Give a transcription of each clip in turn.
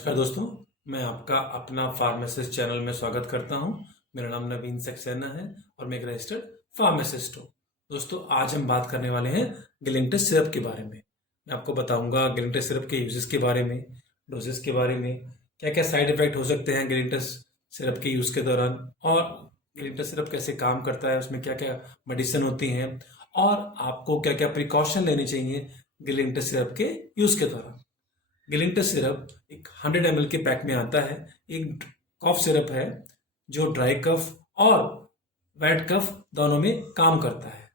नमस्कार दोस्तों, मैं आपका अपना फार्मासिस्ट चैनल में स्वागत करता हूं। मेरा नाम नवीन सक्सेना है और मैं एक रजिस्टर्ड फार्मासिस्ट हूं। दोस्तों, आज हम बात करने वाले हैं गिलिंटस सिरप के बारे में। मैं आपको बताऊंगा गिलिंटस सिरप के यूजेस के बारे में, डोजेस के बारे में, क्या क्या साइड इफेक्ट हो सकते हैं गिलिंटस सिरप के यूज के दौरान, और गिलिंटस सिरप कैसे काम करता है, उसमें क्या क्या मेडिसिन होती हैं, और आपको क्या क्या प्रिकॉशन लेनी चाहिए गिलिंटस सिरप के यूज के दौरान। गिलिंटस सिरप एक 100 ml के पैक में आता है। एक कफ सिरप है जो ड्राई कफ और वेट कफ दोनों में काम करता है।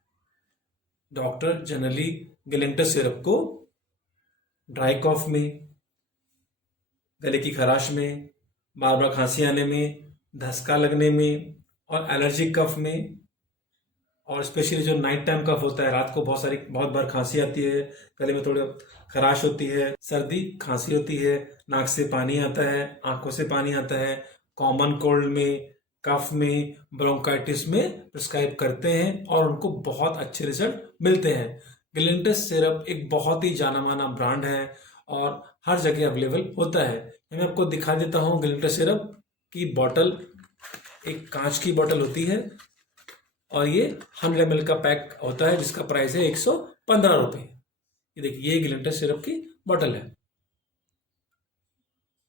डॉक्टर जनरली गिलिंटस सिरप को ड्राई कफ में, गले की खराश में, बार बार खांसी आने में, धसका लगने में और एलर्जिक कफ में, और स्पेशली जो नाइट टाइम कफ होता है, रात को बहुत बार खांसी आती है, गले में थोड़ी खराश होती है, सर्दी खांसी होती है, नाक से पानी आता है, आंखों से पानी आता है, कॉमन कोल्ड में, कफ में, ब्रोंकाइटिस में प्रिस्क्राइब करते हैं और उनको बहुत अच्छे रिजल्ट मिलते हैं। गिलिंटस सिरप एक बहुत ही जाना माना ब्रांड है और हर जगह अवेलेबल होता है। मैं आपको दिखा देता हूँ गिलिंटस सिरप की बॉटल। एक कांच की बॉटल होती है और ये 100 ml का पैक होता है जिसका प्राइस है 115 रुपये। ये देखिए, ये गिलिंटस सिरप की बॉटल है।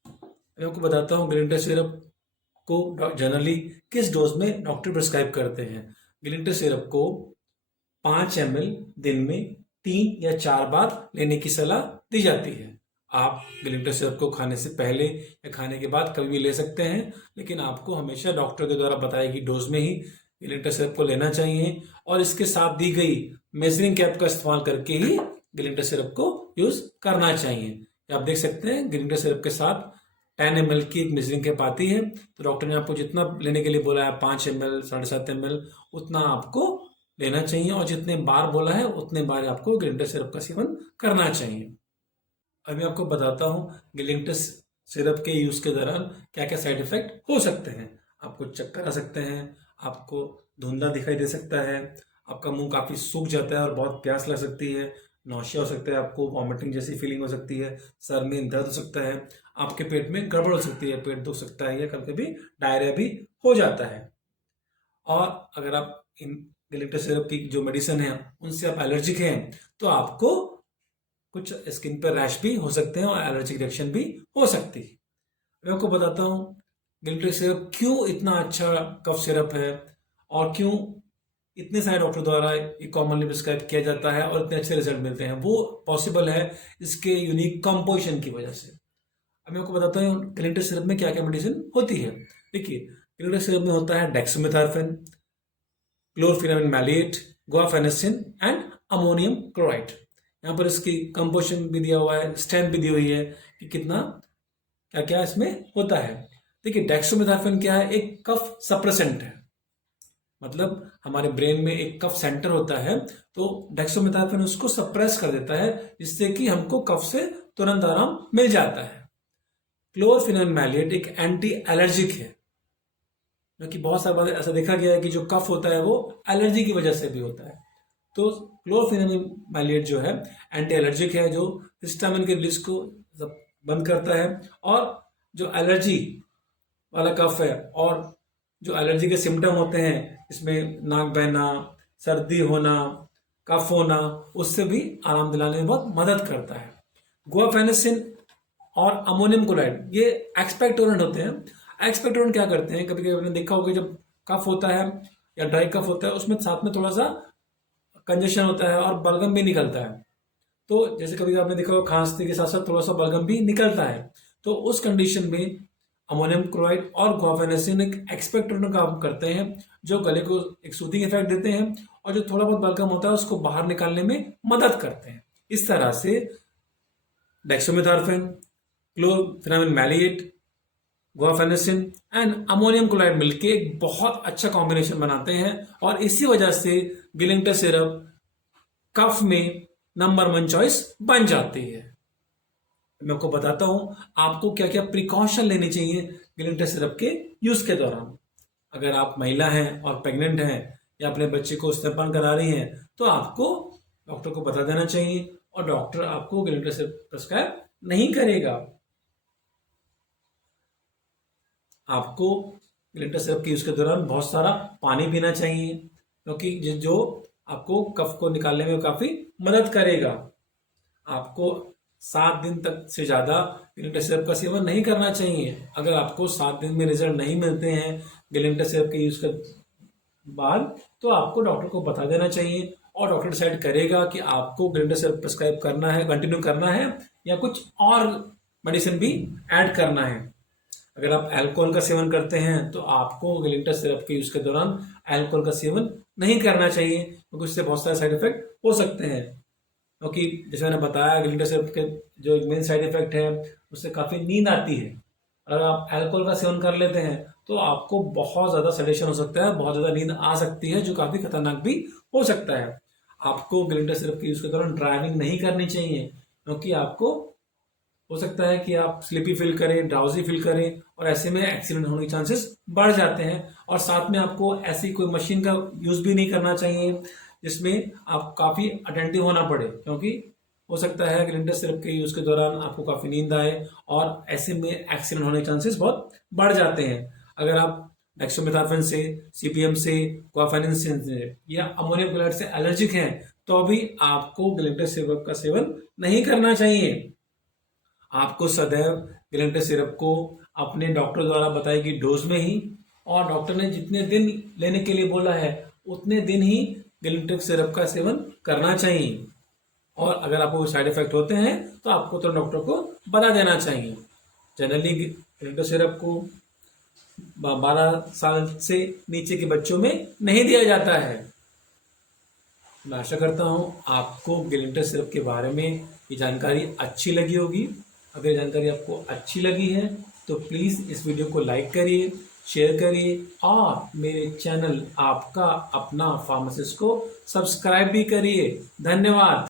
मैं आपको बताता हूँ गिलिंटस सिरप को जनरली किस डोज में डॉक्टर प्रिस्क्राइब करते हैं। गिलिंटस सिरप को 5 ml दिन में 3 या 4 बार लेने की सलाह दी जाती है। आप गिलिंटस सिरप को खाने से पहले या खाने के बाद कभी भी ले सकते हैं, लेकिन आपको हमेशा डॉक्टर के द्वारा बताई गई डोज में ही गिलिंटस सिरप को लेना चाहिए और इसके साथ दी गई मेजरिंग कैप का इस्तेमाल करके ही गिलिंटस सिरप को यूज करना चाहिए। आप देख सकते हैं गिलिंटस सिरप के साथ 10 ml की एक मेजरिंग कैप आती है। तो डॉक्टर ने आपको जितना लेने के लिए बोला है, 5 ml, 7.5 ml, उतना आपको लेना चाहिए और जितने बार बोला है उतने बार आपको गिलिंटस सिरप का सेवन करना चाहिए। अभी आपको बताता हूँ गिलिंटस सिरप के यूज के दौरान क्या क्या साइड इफेक्ट हो सकते हैं। आपको चक्कर आ सकते हैं, आपको धुंधला दिखाई दे सकता है, आपका मुंह काफी सूख जाता है और बहुत प्यास लग सकती है, नौशिया हो सकता है, आपको वॉमिटिंग जैसी फीलिंग हो सकती है, सर में दर्द हो सकता है, आपके पेट में गड़बड़ हो सकती है, पेट दुख सकता है या कभी कभी डायरिया भी हो जाता है। और अगर आप इन गिलिंटस सिरप की जो मेडिसिन है उनसे आप एलर्जिक हैं तो आपको कुछ स्किन पर रैश भी हो सकते हैं और एलर्जिक रिएक्शन भी हो सकती है। मैं आपको बताता हूँ गिलिंटस सिरप क्यों इतना अच्छा कफ सिरप है और क्यों इतने सारे डॉक्टर द्वारा ये कॉमनली प्रिस्क्राइब किया जाता है और इतने अच्छे रिजल्ट मिलते हैं। वो पॉसिबल है इसके यूनिक कंपोजिशन की वजह से। अब मैं आपको बताता हूँ गिलिंटस सिरप में क्या क्या मेडिसिन होती है। देखिए, गिलिंटस सिरप में होता है dexamethasone, chlorpheniramine maleate, guaifenesin and ammonium chloride. यहाँ पर इसकी कंपोजिशन भी दिया हुआ है, स्ट्रेंथ भी दी हुई है कि कितना क्या क्या इसमें होता है। देखिए, डेक्सामेथासोन क्या है? एक कफ सप्रेसेंट है। मतलब हमारे ब्रेन में एक कफ सेंटर होता है, तो डेक्सामेथासोन उसको सप्रेस कर देता है जिससे कि हमको कफ से तुरंत आराम मिल जाता है। क्लोरफेनामिन मैलिएट एक एंटी एलर्जिक है, क्योंकि बहुत सारी बार ऐसा देखा गया है कि जो कफ होता है वो एलर्जी की वजह से भी होता है। तो क्लोरफेनामिन मैलिएट जो है एंटी एलर्जिक है, जो हिस्टामिन के रिलीज को बंद करता है। और जो एलर्जी वाला कफ है और जो एलर्जी के सिम्टम होते हैं, इसमें नाक बहना, सर्दी होना, कफ होना, उससे भी आराम दिलाने में बहुत मदद करता है। गुआफेनेसिन और अमोनियम क्लोराइड ये एक्सपेक्टोरेंट होते हैं। एक्सपेक्टोरेंट क्या करते हैं, कभी कभी आपने देखा होगा जब कफ होता है या ड्राई कफ होता है, उसमें साथ में थोड़ा सा कंजेशन होता है और बलगम भी निकलता है। तो जैसे कभी आपने देखा होगा खांसते के साथ साथ थोड़ा सा बलगम भी निकलता है। तो उस कंडीशन में अमोनियम क्लोराइड और गुआफेनेसिन एक एक्सपेक्टोरेंट काम करते हैं, जो गले को एक सूदिंग इफेक्ट देते हैं और जो थोड़ा बहुत बलगम होता है उसको बाहर निकालने में मदद करते हैं। इस तरह से dexamethasone, chlorpheniramine maleate, guaifenesin and ammonium chloride मिलके एक बहुत अच्छा कॉम्बिनेशन बनाते हैं और इसी वजह से गिलिंटस सिरप कफ में नंबर 1 चॉइस बन जाती है। मैं आपको बताता हूं आपको क्या क्या प्रिकॉशन लेनी चाहिए गिलिंटस सिरप के यूज के दौरान। अगर आप महिला हैं और प्रेग्नेंट हैं या अपने बच्चे को स्तनपान करा रही हैं तो आपको डॉक्टर को बता देना चाहिए और डॉक्टर आपको गिलिंटस सिरप प्रिस्क्राइब नहीं करेगा। आपको गिलिंटर सिरप के यूज़ के दौरान बहुत सारा पानी पीना चाहिए, क्योंकि जो आपको कफ को निकालने में काफ़ी मदद करेगा। आपको 7 दिन तक से ज़्यादा गिलिंटर सिरप का सेवन नहीं करना चाहिए। अगर आपको 7 दिन में रिजल्ट नहीं मिलते हैं गिलिंटर सिरप के यूज़ के बाद, तो आपको डॉक्टर को बता देना चाहिए और डॉक्टर डिसाइड करेगा कि आपको गिलिंटर सिरप प्रिस्क्राइब करना है, कंटिन्यू करना है, या कुछ और मेडिसिन भी ऐड करना है। अगर आप अल्कोहल का सेवन करते हैं तो आपको गिलिंटर सिरप के यूज़ के दौरान अल्कोहल का सेवन नहीं करना चाहिए, क्योंकि उससे बहुत सारे साइड इफेक्ट हो सकते हैं। क्योंकि जैसे मैंने बताया, गिलिंटर सिरप के जो मेन साइड इफेक्ट है उससे काफ़ी नींद आती है। अगर आप अल्कोहल का सेवन कर लेते हैं तो आपको बहुत ज़्यादा सेडेशन हो सकता है, बहुत ज़्यादा नींद आ सकती है, जो काफ़ी खतरनाक भी हो सकता है। आपको गिलिंटर सिरप के यूज़ के दौरान ड्राइविंग नहीं करनी चाहिए, क्योंकि आपको हो सकता है कि आप स्लीपी फील करें, ड्राउजी फील करें, और ऐसे में एक्सीडेंट होने के चांसेस बढ़ जाते हैं। और साथ में आपको ऐसी कोई मशीन का यूज़ भी नहीं करना चाहिए जिसमें आप काफ़ी अटेंटिव होना पड़े, क्योंकि हो सकता है गिलिंटर सिरप के यूज़ के दौरान आपको काफ़ी नींद आए और ऐसे में एक्सीडेंट होने के चांसेस बहुत बढ़ जाते हैं। अगर आप डेक्सामेथासोन से, सीपीएम से, क्वाफेनिन से या अमोनियम क्लोराइड से एलर्जिक हैं, तो अभी आपको गिलिंटर सिरप का सेवन नहीं करना चाहिए। आपको सदैव गिलिंटर सिरप को अपने डॉक्टर द्वारा बताई गई डोज में ही, और डॉक्टर ने जितने दिन लेने के लिए बोला है उतने दिन ही गिलिंटर सिरप का सेवन करना चाहिए। और अगर आपको साइड इफेक्ट होते हैं तो आपको तो डॉक्टर को बता देना चाहिए। जनरली गिलिंटर सिरप को 12 साल से नीचे के बच्चों में नहीं दिया जाता है। मैं आशा करता हूँ आपको गिलिंटर सिरप के बारे में ये जानकारी अच्छी लगी होगी। अगर ये जानकारी आपको अच्छी लगी है तो प्लीज़ इस वीडियो को लाइक करिए, शेयर करिए, और मेरे चैनल आपका अपना फार्मासिस्ट को सब्सक्राइब भी करिए। धन्यवाद।